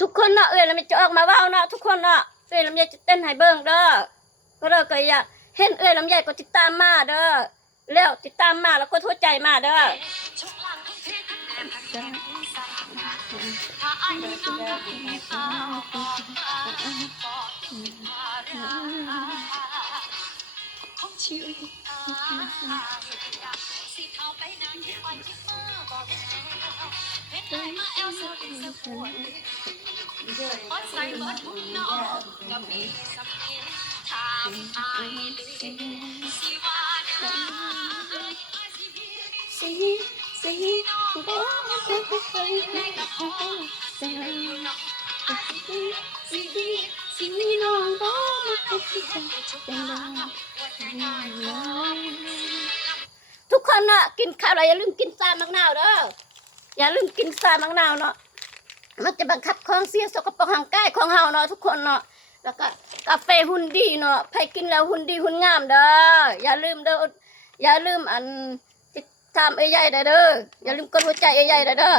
ทุกคนเนาะลำไยจะออกมาว้าวเนาะทุกคนเนาะลำไยจะเต้นให้เบิ่งเด้อก็เด้อก็อย่าเห็นลำไยก็ติดตามมาเด้อแล้วติดตามมาแล้วก็โทษใจมาเด้อทุกคนเนาะกินข้าวอะไรอย่าลืมกินซามักนาวเด้ออย่าลืมกินซามักนาวเนาะมันจะบังคับของเสียสกปรกร่างกายของเฮาเนาะทุกคนเนาะแล้วก็กาแฟหุ่นดีเนาะใครกินแล้วหุ่นดีหุ่นงามเด้ออย่าลืมเด้ออย่าลืมติดตามใหญ่ๆเด้ออย่าลืมกดหัวใจใหญ่ๆเด้อ